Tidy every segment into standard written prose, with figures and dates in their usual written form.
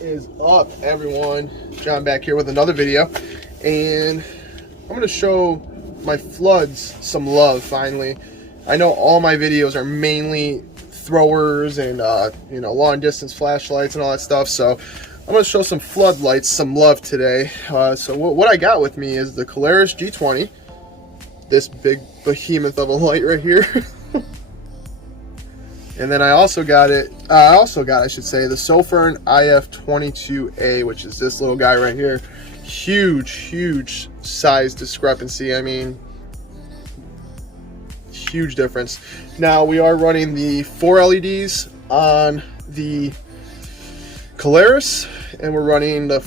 Is up, everyone? John back here with another video, and I'm going to show my floods some love finally. I know all my videos are mainly throwers and long distance flashlights and all that stuff, so I'm going to show some floodlights some love today. So what I got with me is the Klarus G20, this big behemoth of a light right here. And then I also got, I should say, the Sofirn IF25A, which is this little guy right here. Huge size discrepancy. I mean, huge difference. Now we are running the 4 LEDs on the Klarus, and we're running the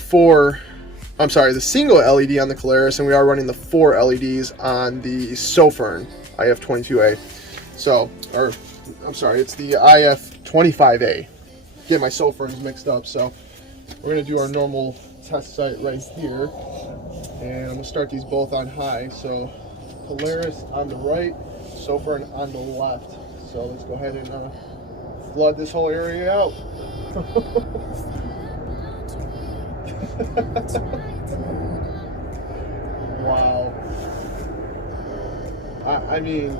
single LED on the Klarus, and we are running the 4 LEDs on the Sofirn IF25A. So, it's the IF25A. Get my Sofirns mixed up. So we're going to do our normal test site right here. And I'm going to start these both on high. So Klarus on the right, Sofirn on the left. So let's go ahead and flood this whole area out. Wow. I mean,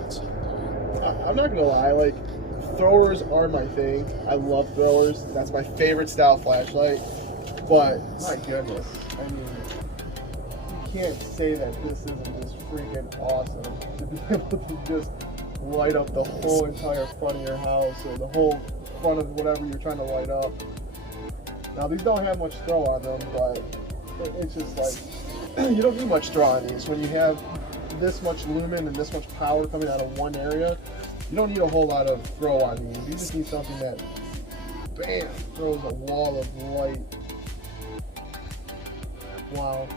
I'm not gonna lie, like, throwers are my thing. I love throwers. That's my favorite style flashlight. But my goodness, I mean, you can't say that this isn't just freaking awesome to be able to just light up the whole entire front of your house or the whole front of whatever you're trying to light up. Now, these don't have much throw on them, but it's just like, you don't need much throw on these. When you have this much lumen and this much power coming out of one area, you don't need a whole lot of throw on these. You just need something that, bam, throws a wall of light. Wow.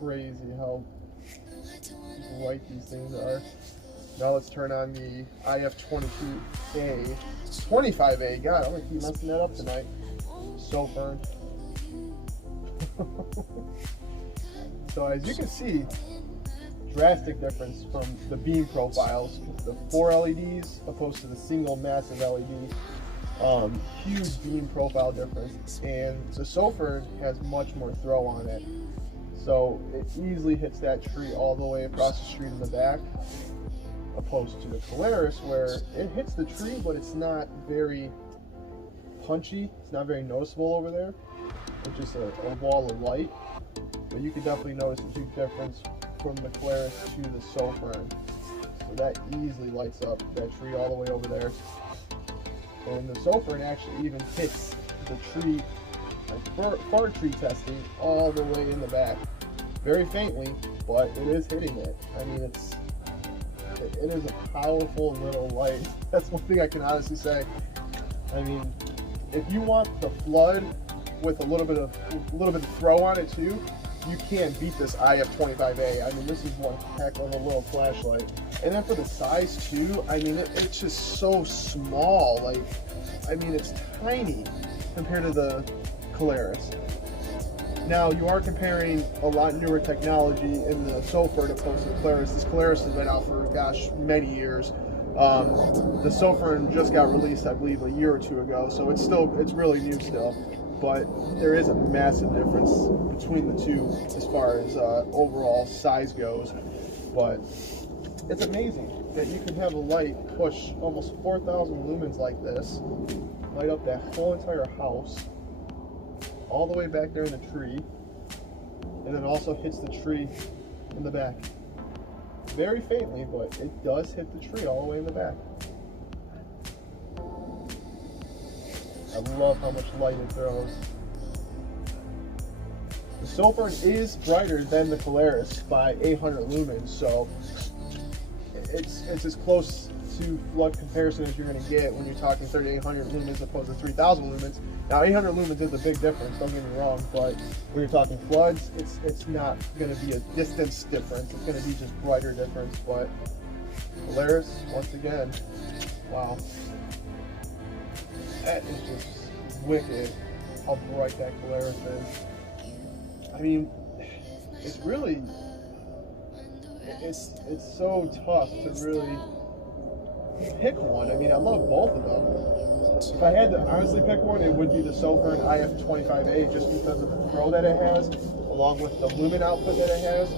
Crazy how bright these things are. Now let's turn on the IF25A. 25A, God, I'm gonna keep messing that up tonight. Sofirn. So as you can see, drastic difference from the beam profiles. The 4 LEDs opposed to the single massive LED. Huge beam profile difference. And the Sofirn has much more throw on it. So it easily hits that tree all the way across the street in the back. Opposed to the Klarus, where it hits the tree, but it's not very punchy. It's not very noticeable over there. It's just a wall of light. But you can definitely notice a huge difference from the Klarus to the Sofirn. So that easily lights up that tree all the way over there. And the Sofirn actually even hits the tree, like far tree testing, all the way in the back. Very faintly, but it is hitting it. I mean, it is a powerful little light. That's one thing I can honestly say. I mean, if you want the flood with a little bit of throw on it too, you can't beat this IF25A. I mean, this is one heck of a little flashlight. And then for the size too, I mean, it's just so small. Like, I mean, it's tiny compared to the Klarus. Now, you are comparing a lot newer technology in the Sofirn opposed to the Klarus. This Klarus has been out for, gosh, many years. The Sofirn just got released, I believe, a year or two ago, so it's really new still. But there is a massive difference between the two as far as overall size goes. But it's amazing that you can have a light push almost 4,000 lumens like this, light up that whole entire house, all the way back there in the tree, and then also hits the tree in the back. Very faintly, but it does hit the tree all the way in the back. I love how much light it throws. The Sofirn is brighter than the Klarus by 800 lumens, so it's as close to flood comparison as you're going to get when you're talking 3,800 lumens opposed to 3,000 lumens. Now, 800 lumens is a big difference, don't get me wrong, but when you're talking floods, it's not going to be a distance difference. It's going to be just brighter difference. But Klarus, once again, wow, that is just wicked how bright that Klarus is. I mean, it's really, it's so tough to really pick one, I mean, I love both of them. If I had to honestly pick one, it would be the Sofirn IF25A, just because of the throw that it has, along with the Lumen output that it has.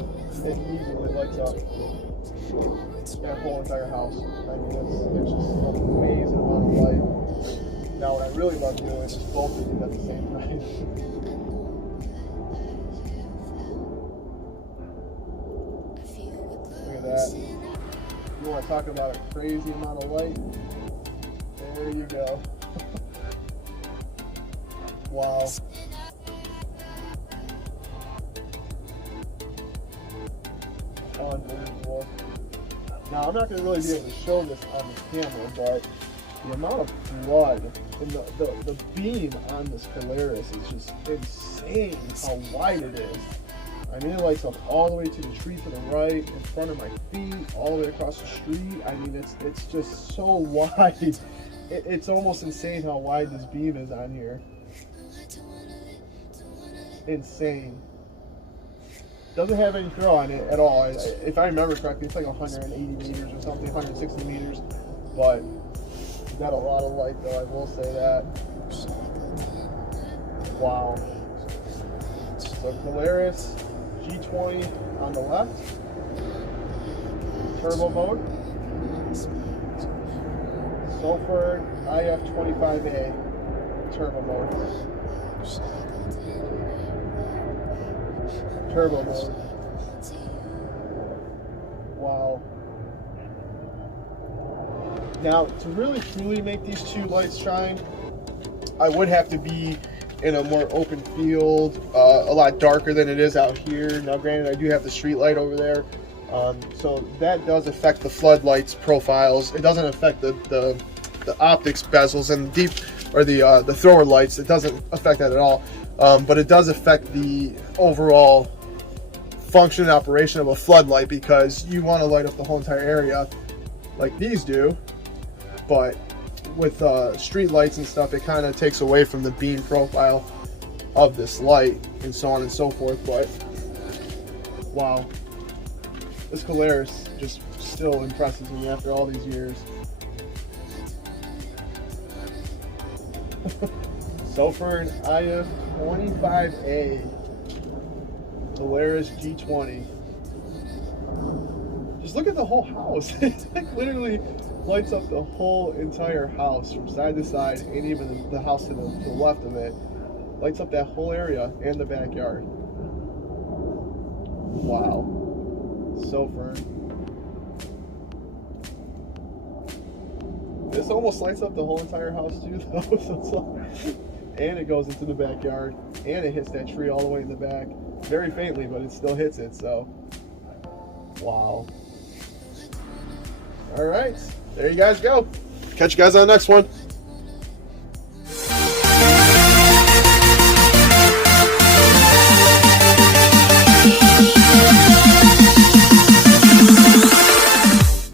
It easily lights up that whole entire house. I mean, it's just an amazing amount of light. Now, what I really love doing is both of these at the same time. Look at that. You want to talk about a crazy amount of light? There you go. Wow. Unbelievable. Now, I'm not going to really be able to show this on the camera, but the amount of blood and the beam on this Klarus is just insane how wide it is. I mean, it lights up all the way to the tree to the right, in front of my feet, all the way across the street. I mean, it's just so wide. It's almost insane how wide this beam is on here. Insane. Doesn't have any throw on it at all. If I remember correctly, it's like 180 meters or something, 160 meters. But got a lot of light though, I will say that. Wow. So Klarus G20 on the left, turbo mode. Sofirn IF25A, turbo mode. Turbo mode. Wow. Now, to really truly make these two lights shine, I would have to be in a more open field, a lot darker than it is out here. Now, granted, I do have the street light over there, so that does affect the floodlights profiles. It doesn't affect the optics bezels and the thrower lights. It doesn't affect that at all, but it does affect the overall function and operation of a floodlight, because you want to light up the whole entire area like these do, but with street lights and stuff, it kind of takes away from the beam profile of this light and so on and so forth. But wow, this Klarus just still impresses me after all these years. Sofirn IF25A, Klarus G20. Just look at the whole house. It's like literally lights up the whole entire house from side to side, and even the house to the left of it. Lights up that whole area and the backyard. Wow. Sofirn. This almost lights up the whole entire house too, though. So it's like, and it goes into the backyard, and it hits that tree all the way in the back. Very faintly, but it still hits it, so. Wow. All right. There you guys go. Catch you guys on the next one.